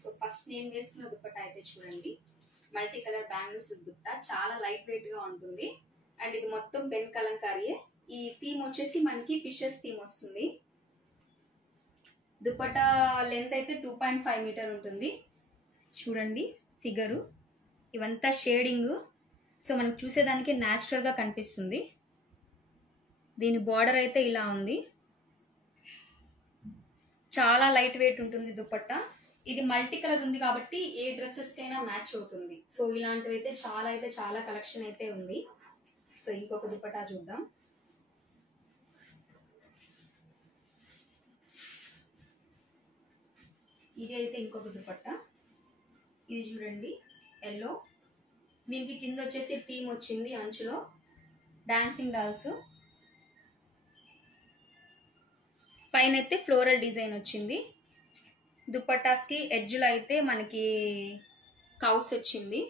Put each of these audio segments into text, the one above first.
So first నేను వేసుకున్న దుపట్టా అయితే చూడండి, మల్టీ కలర్ బ్యాంగిల్స్ దుపట్టా, చాలా లైట్ వెయిట్ గా ఉంటుంది. అండ్ ఇది మొత్తం పెన్ కలంకారీయే. ఈ థీమ్ వచ్చేసి మనకి ఫిషెస్ థీమ్ వస్తుంది. దుపట్టా లెంత్ అయితే 2.5 మీటర్ ఉంటుంది. చూడండి ఫిగరు, ఇవంతా షేడింగ్. సో మనకు చూసేదానికి న్యాచురల్గా కనిపిస్తుంది. దీని బార్డర్ అయితే ఇలా ఉంది. చాలా లైట్ వెయిట్ ఉంటుంది దుపట్టా. ఇది మల్టీ కలర్ ఉంది కాబట్టి ఏ డ్రెస్సెస్కైనా మ్యాచ్ అవుతుంది. సో ఇలాంటివి అయితే చాలా కలెక్షన్ అయితే ఉంది. సో ఇంకొక దుపట్టా చూద్దాం. ఇది అయితే ఇంకొక దుపట్టా. ఇది చూడండి ఎల్లో. దీనికి కింద వచ్చేసి థీమ్ వచ్చింది, అంచులో డాన్సింగ్ డాల్స్, పైన అయితే ఫ్లోరల్ డిజైన్ వచ్చింది. దుపట్టాస్కి ఎడ్జ్లో అయితే మనకి కౌస్ వచ్చింది.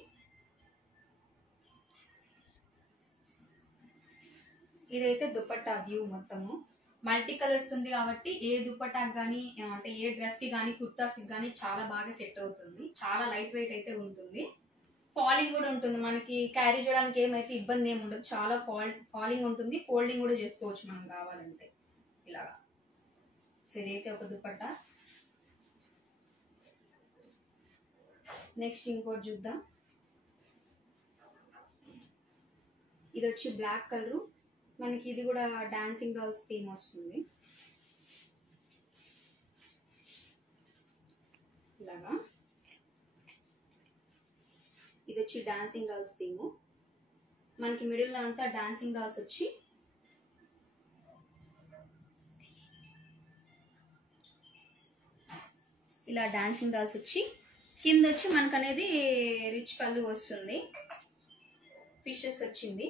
ఇదైతే దుపట్టా వ్యూ మొత్తము మల్టీ కలర్స్ ఉంది కాబట్టి ఏ దుపట్టాకి కానీ అంటే ఏ డ్రెస్కి కానీ కుర్తాస్కి కానీ చాలా బాగా సెట్ అవుతుంది. చాలా లైట్ వెయిట్ అయితే ఉంటుంది. ఫాలింగ్ కూడా ఉంటుంది, మనకి క్యారీ చేయడానికి ఏమైతే ఇబ్బంది ఏమి ఉండదు. చాలా ఫాలింగ్ ఉంటుంది, ఫోల్డింగ్ కూడా చేసుకోవచ్చు మనం కావాలంటే ఇలాగా. సో ఇదైతే ఒక దుపట్టా. నెక్స్ట్ ఇంకోటి చూద్దాం. ఇది వచ్చి బ్లాక్ కలరు, మనకి ఇది కూడా డాన్సింగ్ డాల్స్ థీమ్ వస్తుంది ఇలాగా. ఇది వచ్చి డాన్సింగ్ డాల్స్ థీము, మనకి మిడిల్లో అంతా డాన్సింగ్ డాల్స్ వచ్చి ఇలా డాన్సింగ్ డాల్స్ వచ్చి కింద వచ్చి మనకు అనేది రిచ్ పళ్ళు వస్తుంది, ఫిషెస్ వచ్చింది.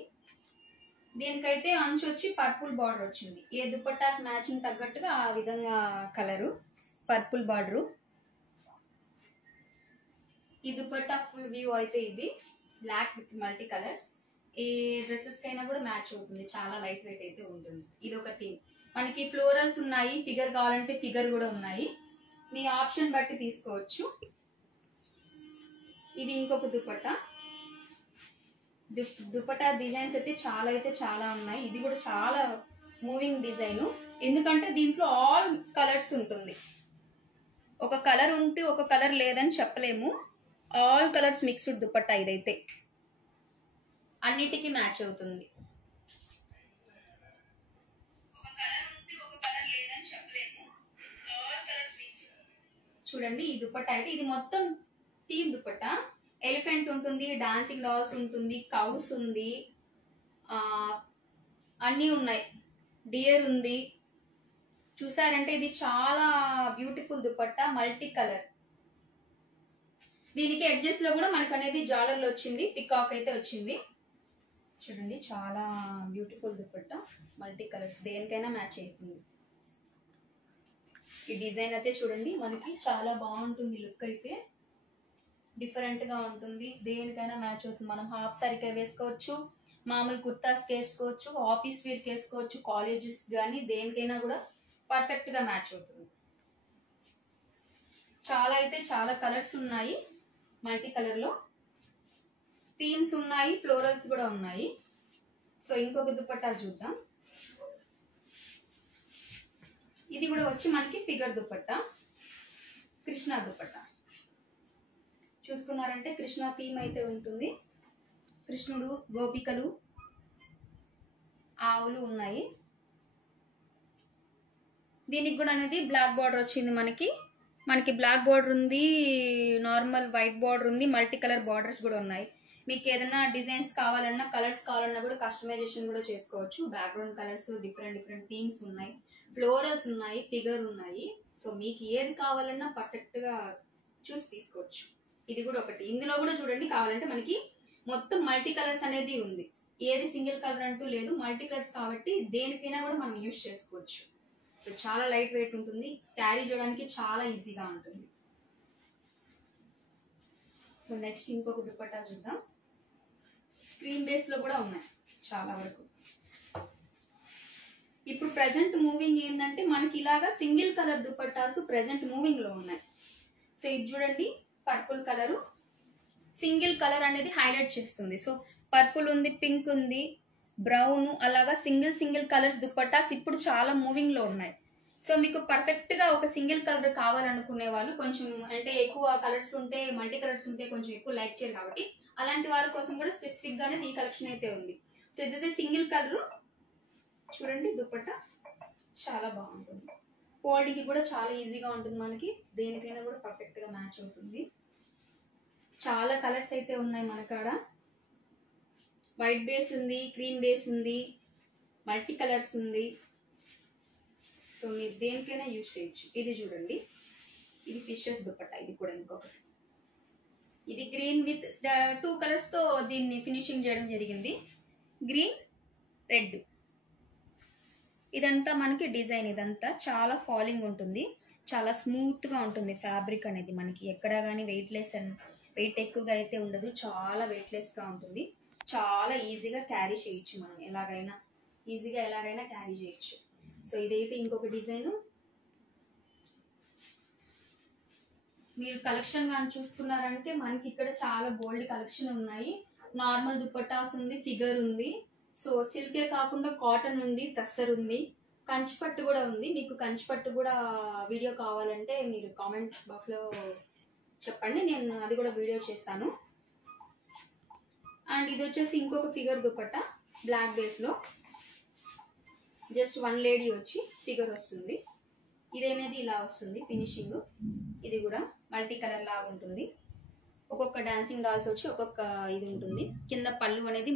దీనికైతే అంచు వచ్చి పర్పుల్ బార్డర్ వచ్చింది. ఏ దుపట్టాకి మ్యాచింగ్ తగ్గట్టుగా ఆ విధంగా కలరు పర్పుల్ బార్డరు. ఈ దుపట్టా ఫుల్ వ్యూ అయితే ఇది బ్లాక్ విత్ మల్టీ కలర్స్. ఏ డ్రెస్సెస్కైనా కూడా మ్యాచ్ అవుతుంది, చాలా లైట్ వెయిట్ అయితే ఉంటుంది. ఇది ఒక థీమ్. మనకి ఫ్లోరల్స్ ఉన్నాయి, ఫిగర్ కావాలంటే ఫిగర్ కూడా ఉన్నాయి, మీ ఆప్షన్ బట్టి తీసుకోవచ్చు. ఇది ఇంకొక దుపట్టా. దుపట్టా డిజైన్స్ అయితే చాలా ఉన్నాయి. ఇది కూడా చాలా మూవింగ్ డిజైన్, ఎందుకంటే దీంట్లో ఆల్ కలర్స్ ఉంటుంది. ఒక కలర్ ఉంటే ఒక కలర్ లేదని చెప్పలేము, ఆల్ కలర్స్ మిక్స్డ్ దుపట్టా. ఇదైతే అన్నిటికీ మ్యాచ్ అవుతుంది. చూడండి ఈ దుపట్టా అయితే ఇది మొత్తం థీమ్ దుపట్టా. ఎలిఫెంట్ ఉంటుంది, డాన్సింగ్ డాల్స్ ఉంటుంది, కౌస్ ఉంది, అన్నీ ఉన్నాయి, డియర్ ఉంది. చూసారంటే ఇది చాలా బ్యూటిఫుల్ దుపట్టా, మల్టీ కలర్. దీనికి ఎడ్జెస్ లో కూడా మనకు అనేది జాలర్లు వచ్చింది, పికాక్ అయితే వచ్చింది. చూడండి చాలా బ్యూటిఫుల్ దుపట్టా, మల్టీ కలర్స్, దేనికైనా మ్యాచ్ అవుతుంది. ఈ డిజైన్ అయితే చూడండి మనకి చాలా బాగుంటుంది, లుక్ అయితే డిఫరెంట్గా ఉంటుంది, దేనికైనా మ్యాచ్ అవుతుంది. మనం హాఫ్ సారీకి వేసుకోవచ్చు, మామూలు కుర్తాస్కి వేసుకోవచ్చు, ఆఫీస్ వేర్కి వేసుకోవచ్చు, కాలేజెస్ కానీ దేనికైనా కూడా పర్ఫెక్ట్గా మ్యాచ్ అవుతుంది. చాలా కలర్స్ ఉన్నాయి, మల్టీ కలర్లో థీమ్స్ ఉన్నాయి, ఫ్లోరల్స్ కూడా ఉన్నాయి. సో ఇంకొక దుపట్టా చూద్దాం. ఇది కూడా వచ్చి మనకి ఫిగర్ దుపట్టా, కృష్ణా దుపట్టా. చూసుకున్నారంటే కృష్ణా థీమ్ అయితే ఉంటుంది. కృష్ణుడు, గోపికలు, ఆవులు ఉన్నాయి. దీనికి కూడా అనేది బ్లాక్ బార్డర్ వచ్చింది. మనకి బ్లాక్ బార్డర్ ఉంది, నార్మల్ వైట్ బార్డర్ ఉంది, మల్టీ కలర్ బార్డర్స్ కూడా ఉన్నాయి. మీకు ఏదైనా డిజైన్స్ కావాలన్నా, కలర్స్ కావాలన్నా కూడా కస్టమైజేషన్ కూడా చేసుకోవచ్చు. బ్యాక్గ్రౌండ్ కలర్స్ డిఫరెంట్ థీమ్స్ ఉన్నాయి, ఫ్లోరల్స్ ఉన్నాయి, ఫిగర్ ఉన్నాయి. సో మీకు ఏది కావాలన్నా పర్ఫెక్ట్గా చూసి తీసుకోవచ్చు. ఇది కూడా ఒకటి. ఇందులో కూడా చూడండి, కావాలంటే మనకి మొత్తం మల్టీ కలర్స్ అనేది ఉంది, ఏది సింగిల్ కలర్ అంటూ లేదు, మల్టీ కలర్స్ కాబట్టి దేనికైనా కూడా మనం యూజ్ చేసుకోవచ్చు. సో చాలా లైట్ వెయిట్ ఉంటుంది, క్యారీ చేయడానికి చాలా ఈజీగా ఉంటుంది. సో నెక్స్ట్ ఇంకొక దుపట్టా చూద్దాం. స్క్రీన్ బేస్ లో కూడా ఉన్నాయి చాలా వరకు. ఇప్పుడు ప్రెసెంట్ మూవింగ్ ఏంటంటే మనకి ఇలాగా సింగిల్ కలర్ దుపట్టాసు ప్రెసెంట్ మూవింగ్ లో ఉన్నాయి. సో ఇది చూడండి పర్పుల్ కలరు, సింగిల్ కలర్ అనేది హైలైట్ చేస్తుంది. సో పర్పుల్ ఉంది, పింక్ ఉంది, బ్రౌన్, అలాగా సింగిల్ కలర్స్ దుప్పట్టాస్ ఇప్పుడు చాలా మూవింగ్ లో ఉన్నాయి. సో మీకు పర్ఫెక్ట్ గా ఒక సింగిల్ కలర్ కావాలనుకునే వాళ్ళు, కొంచెం అంటే ఎక్కువ కలర్స్ ఉంటే, మల్టీ కలర్స్ ఉంటే కొంచెం ఎక్కువ లైక్ చేయరు కాబట్టి అలాంటి వాళ్ళ కోసం కూడా స్పెసిఫిక్ గానే ఈ కలెక్షన్ అయితే ఉంది. సో ఇదైతే సింగిల్ కలర్, చూడండి దుప్పట్టా చాలా బాగుంటుంది. ఫోల్డింగ్ కూడా చాలా ఈజీగా ఉంటుంది, మనకి దేనికైనా కూడా పర్ఫెక్ట్ గా మ్యాచ్ అవుతుంది. చాలా కలర్స్ అయితే ఉన్నాయి మనకాడ. వైట్ బేస్ ఉంది, క్రీమ్ బేస్ ఉంది, మల్టీ కలర్స్ ఉంది. సో మీరు దేనికైనా యూజ్ చేయొచ్చు. ఇది చూడండి, ఇది ఫిషెస్ దుప్పట్టా, ఇది కూడా ఇంకొకటి. ఇది గ్రీన్ విత్ 2 కలర్స్ తో దీన్ని ఫినిషింగ్ చేయడం జరిగింది, గ్రీన్ రెడ్. ఇదంతా మనకి డిజైన్, ఇదంతా చాలా ఫాలింగ్ ఉంటుంది, చాలా స్మూత్ గా ఉంటుంది ఫ్యాబ్రిక్ అనేది. మనకి ఎక్కడ కానీ వెయిట్ ఎక్కువగా అయితే ఉండదు, చాలా వెయిట్లెస్ గా ఉంటుంది. చాలా ఈజీగా క్యారీ చేయొచ్చు, మనం ఎలాగైనా క్యారీ చేయొచ్చు. సో ఇదైతే ఇంకొక డిజైన్. మీరు కలెక్షన్ కానీ చూసుకున్నారంటే మనకి ఇక్కడ చాలా బోల్డ్ కలెక్షన్ ఉన్నాయి. నార్మల్ దుపట్టాస్ ఉంది, ఫిగర్ ఉంది. సో సిల్కే కాకుండా కాటన్ ఉంది, టస్సర్ ఉంది, కంచిపట్టు కూడా ఉంది. మీకు కంచిపట్టు కూడా వీడియో కావాలంటే మీరు కామెంట్ బాక్స్ లో చెప్పండి, నేను అది కూడా వీడియో చేస్తాను. అండ్ ఇది వచ్చేసి ఇంకొక ఫిగర్ దుపట్టా, బ్లాక్ బేస్ లో జస్ట్ 1 లేడీ వచ్చి ఫిగర్ వస్తుంది. ఇదేనేది ఇలా వస్తుంది ఫినిషింగ్. ఇది కూడా మల్టీ కలర్ లాగా ఉంటుంది. ఒక్కొక్క డాన్సింగ్ డాల్స్ వచ్చి ఒక్కొక్క ఇది ఉంటుంది. కింద పళ్ళు అనేది